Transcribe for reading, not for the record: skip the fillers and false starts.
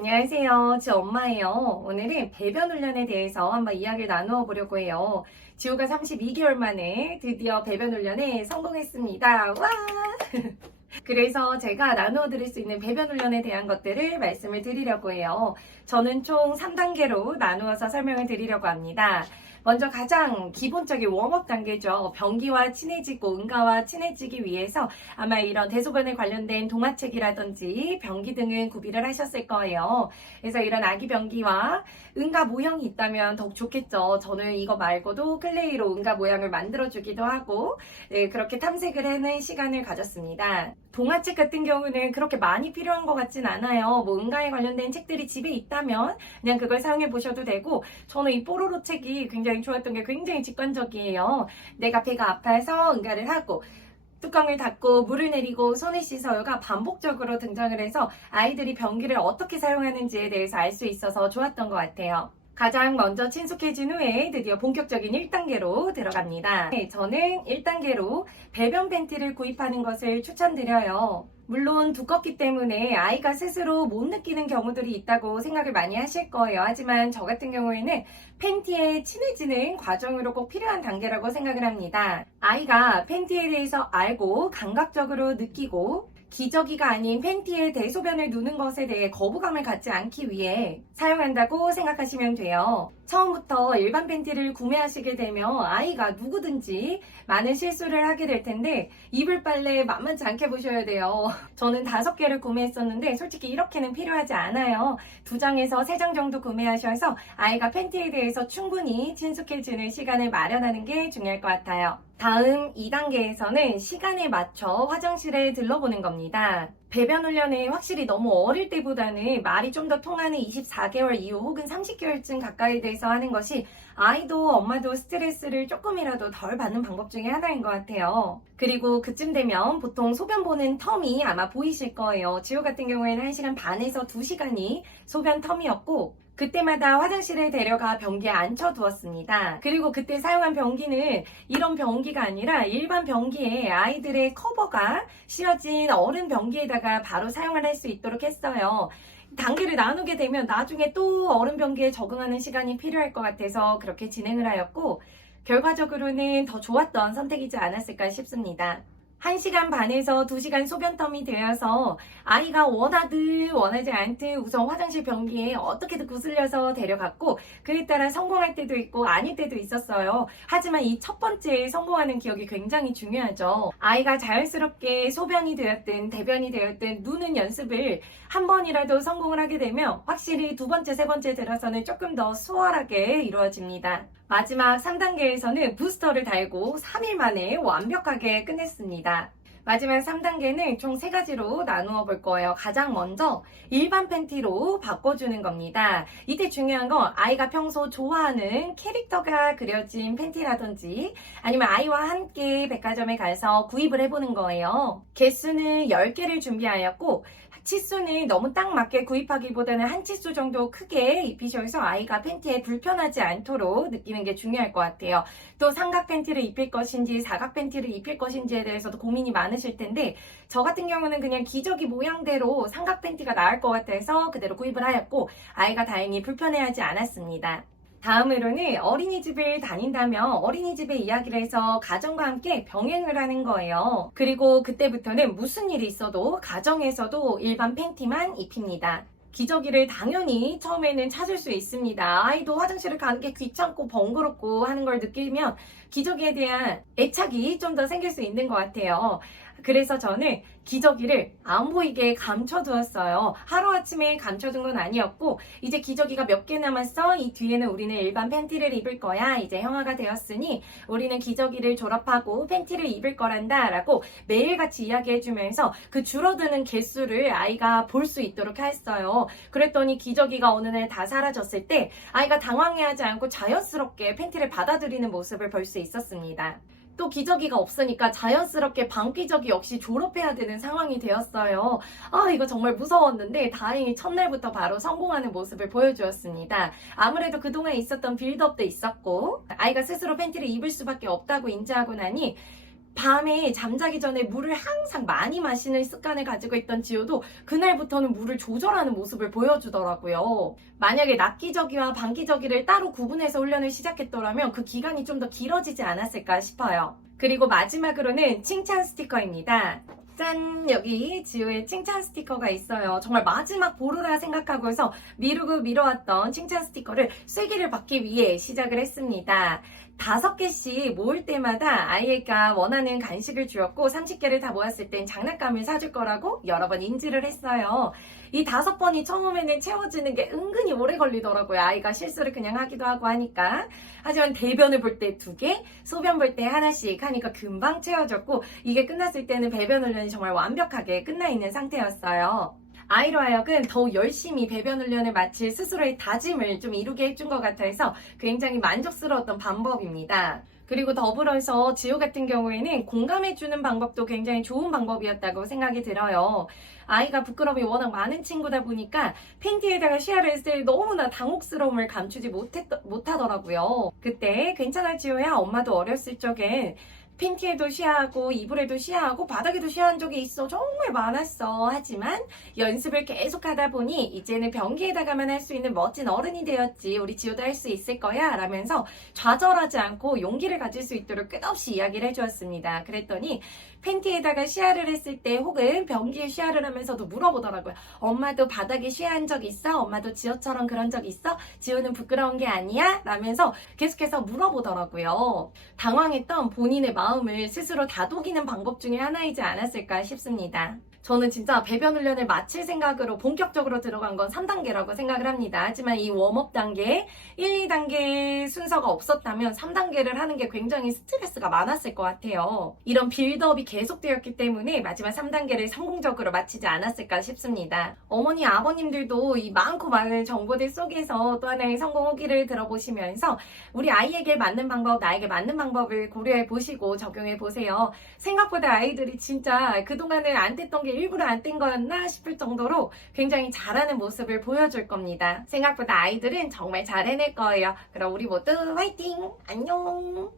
안녕하세요. 지 엄마예요. 오늘은 배변 훈련에 대해서 한번 이야기를 나누어 보려고 해요. 지호가 32개월 만에 드디어 배변 훈련에 성공했습니다. 와! 그래서 제가 나누어 드릴 수 있는 배변 훈련에 대한 것들을 말씀을 드리려고 해요. 저는 총 3단계로 나누어서 설명을 드리려고 합니다. 먼저 가장 기본적인 웜업 단계죠. 변기와 친해지고 응가와 친해지기 위해서 아마 이런 대소변에 관련된 동화책이라든지 변기 등은 구비를 하셨을 거예요. 그래서 이런 아기 변기와 응가 모형이 있다면 더욱 좋겠죠. 저는 이거 말고도 클레이로 응가 모양을 만들어주기도 하고 그렇게 탐색을 하는 시간을 가졌습니다. 동화책 같은 경우는 그렇게 많이 필요한 것 같진 않아요. 뭐 응가에 관련된 책들이 집에 있다면 그냥 그걸 사용해 보셔도 되고, 저는 이 뽀로로 책이 굉장히 좋았던 게 굉장히 직관적이에요. 내가 배가 아파서 응가를 하고 뚜껑을 닫고 물을 내리고 손을 씻어요가 반복적으로 등장을 해서 아이들이 변기를 어떻게 사용하는지에 대해서 알 수 있어서 좋았던 것 같아요. 가장 먼저 친숙해진 후에 드디어 본격적인 1단계로 들어갑니다. 저는 1단계로 배변 팬티를 구입하는 것을 추천드려요. 물론 두껍기 때문에 아이가 스스로 못 느끼는 경우들이 있다고 생각을 많이 하실 거예요. 하지만 저 같은 경우에는 팬티에 친해지는 과정으로 꼭 필요한 단계라고 생각을 합니다. 아이가 팬티에 대해서 알고 감각적으로 느끼고 기저귀가 아닌 팬티에 대소변을 누는 것에 대해 거부감을 갖지 않기 위해 사용한다고 생각하시면 돼요. 처음부터 일반 팬티를 구매하시게 되면 아이가 누구든지 많은 실수를 하게 될 텐데 이불 빨래 만만치 않게 보셔야 돼요. 저는 5개를 구매했었는데 솔직히 이렇게는 필요하지 않아요. 2장에서 3장 정도 구매하셔서 아이가 팬티에 대해서 충분히 친숙해지는 시간을 마련하는 게 중요할 것 같아요. 다음 2단계에서는 시간에 맞춰 화장실에 들러보는 겁니다. 배변 훈련에 확실히 너무 어릴 때보다는 말이 좀 더 통하는 24개월 이후 혹은 30개월쯤 가까이 돼서 하는 것이 아이도 엄마도 스트레스를 조금이라도 덜 받는 방법 중에 하나인 것 같아요. 그리고 그쯤 되면 보통 소변 보는 텀이 아마 보이실 거예요. 지호 같은 경우에는 1시간 반에서 2시간이 소변 텀이었고 그때마다 화장실에 데려가 변기에 앉혀두었습니다. 그리고 그때 사용한 변기는 이런 변기가 아니라 일반 변기에 아이들의 커버가 씌워진 어른 변기에다가 바로 사용을 할 수 있도록 했어요. 단계를 나누게 되면 나중에 또 어른 변기에 적응하는 시간이 필요할 것 같아서 그렇게 진행을 하였고, 결과적으로는 더 좋았던 선택이지 않았을까 싶습니다. 1시간 반에서 2시간 소변 텀이 되어서 아이가 원하든 원하지 않든 우선 화장실 변기에 어떻게든 구슬려서 데려갔고, 그에 따라 성공할 때도 있고 아닐 때도 있었어요. 하지만 이 첫 번째 성공하는 기억이 굉장히 중요하죠. 아이가 자연스럽게 소변이 되었든 대변이 되었든 누는 연습을 한 번이라도 성공을 하게 되면 확실히 2번째, 3번째 들어서는 조금 더 수월하게 이루어집니다. 마지막 3단계에서는 부스터를 달고 3일 만에 완벽하게 끝냈습니다. 마지막 3단계는 총 3가지로 나누어 볼 거예요. 가장 먼저 일반 팬티로 바꿔주는 겁니다. 이때 중요한 건 아이가 평소 좋아하는 캐릭터가 그려진 팬티라든지 아니면 아이와 함께 백화점에 가서 구입을 해보는 거예요. 개수는 10개를 준비하였고 치수는 너무 딱 맞게 구입하기보다는 한 치수 정도 크게 입히셔서 아이가 팬티에 불편하지 않도록 느끼는 게 중요할 것 같아요. 또 삼각 팬티를 입힐 것인지 사각 팬티를 입힐 것인지에 대해서도 고민이 많으실 텐데, 저 같은 경우는 그냥 기저귀 모양대로 삼각 팬티가 나을 것 같아서 그대로 구입을 하였고 아이가 다행히 불편해하지 않았습니다. 다음으로는 어린이집을 다닌다면 어린이집에 이야기를 해서 가정과 함께 병행을 하는 거예요. 그리고 그때부터는 무슨 일이 있어도 가정에서도 일반 팬티만 입힙니다. 기저귀를 당연히 처음에는 찾을 수 있습니다. 아이도 화장실을 가는 게 귀찮고 번거롭고 하는 걸 느끼면 기저귀에 대한 애착이 좀 더 생길 수 있는 것 같아요. 그래서 저는 기저귀를 안 보이게 감춰두었어요. 하루아침에 감춰둔 건 아니었고, 이제 기저귀가 몇 개 남았어? 이 뒤에는 우리는 일반 팬티를 입을 거야. 이제 형아가 되었으니 우리는 기저귀를 졸업하고 팬티를 입을 거란다 라고 매일같이 이야기해주면서 그 줄어드는 개수를 아이가 볼 수 있도록 했어요. 그랬더니 기저귀가 어느 날 다 사라졌을 때 아이가 당황해하지 않고 자연스럽게 팬티를 받아들이는 모습을 볼 수 있었습니다. 또 기저귀가 없으니까 자연스럽게 방기저귀 역시 졸업해야 되는 상황이 되었어요. 이거 정말 무서웠는데 다행히 첫날부터 바로 성공하는 모습을 보여주었습니다. 아무래도 그동안 있었던 빌드업도 있었고 아이가 스스로 팬티를 입을 수밖에 없다고 인지하고 나니 밤에 잠자기 전에 물을 항상 많이 마시는 습관을 가지고 있던 지우도 그날부터는 물을 조절하는 모습을 보여주더라고요. 만약에 낮기저귀와 밤기저귀를 따로 구분해서 훈련을 시작했더라면 그 기간이 좀 더 길어지지 않았을까 싶어요. 그리고 마지막으로는 칭찬 스티커입니다. 짠! 여기 지우의 칭찬 스티커가 있어요. 정말 마지막 보루라 생각하고 해서 미루고 미뤄왔던 칭찬 스티커를 쐐기를 받기 위해 시작을 했습니다. 5개씩 모을 때마다 아이가 원하는 간식을 주었고 30개를 다 모았을 땐 장난감을 사줄 거라고 여러 번 인지를 했어요. 이 5번이 처음에는 채워지는 게 은근히 오래 걸리더라고요. 아이가 실수를 그냥 하기도 하고 하니까. 하지만 대변을 볼 때 2개, 소변 볼 때 하나씩 하니까 금방 채워졌고 이게 끝났을 때는 배변 훈련이 정말 완벽하게 끝나 있는 상태였어요. 아이로 하여금 더욱 열심히 배변 훈련을 마칠 스스로의 다짐을 좀 이루게 해준 것 같아서 굉장히 만족스러웠던 방법입니다. 그리고 더불어서 지우 같은 경우에는 공감해주는 방법도 굉장히 좋은 방법이었다고 생각이 들어요. 아이가 부끄러움이 워낙 많은 친구다 보니까 팬티에다가 시야를 했을 때 너무나 당혹스러움을 감추지 못하더라고요. 그때 괜찮아 지우야, 엄마도 어렸을 적엔 팬티에도 시야하고 이불에도 시야하고 바닥에도 시야한 적이 있어. 정말 많았어. 하지만 연습을 계속 하다 보니 이제는 변기에다가만 할 수 있는 멋진 어른이 되었지. 우리 지우도 할 수 있을 거야. 라면서 좌절하지 않고 용기를 가질 수 있도록 끝없이 이야기를 해주었습니다. 그랬더니 팬티에다가 시야를 했을 때 혹은 변기에 시야를 하면서도 물어보더라고요. 엄마도 바닥에 시야한 적 있어? 엄마도 지우처럼 그런 적 있어? 지우는 부끄러운 게 아니야? 라면서 계속해서 물어보더라고요. 당황했던 본인의 마음을 스스로 다독이는 방법 중에 하나이지 않았을까 싶습니다. 저는 진짜 배변 훈련을 마칠 생각으로 본격적으로 들어간 건 3단계라고 생각을 합니다. 하지만 이 웜업 단계, 1, 2단계 순서가 없었다면 3단계를 하는 게 굉장히 스트레스가 많았을 것 같아요. 이런 빌드업이 계속되었기 때문에 마지막 3단계를 성공적으로 마치지 않았을까 싶습니다. 어머니, 아버님들도 이 많고 많은 정보들 속에서 또 하나의 성공 후기를 들어보시면서 우리 아이에게 맞는 방법, 나에게 맞는 방법을 고려해 보시고 적용해 보세요. 생각보다 아이들이 진짜 그동안은 안 뗐던 게 일부러 안 뗀 거였나 싶을 정도로 굉장히 잘하는 모습을 보여줄 겁니다. 생각보다 아이들은 정말 잘 해낼 거예요. 그럼 우리 모두 화이팅! 안녕!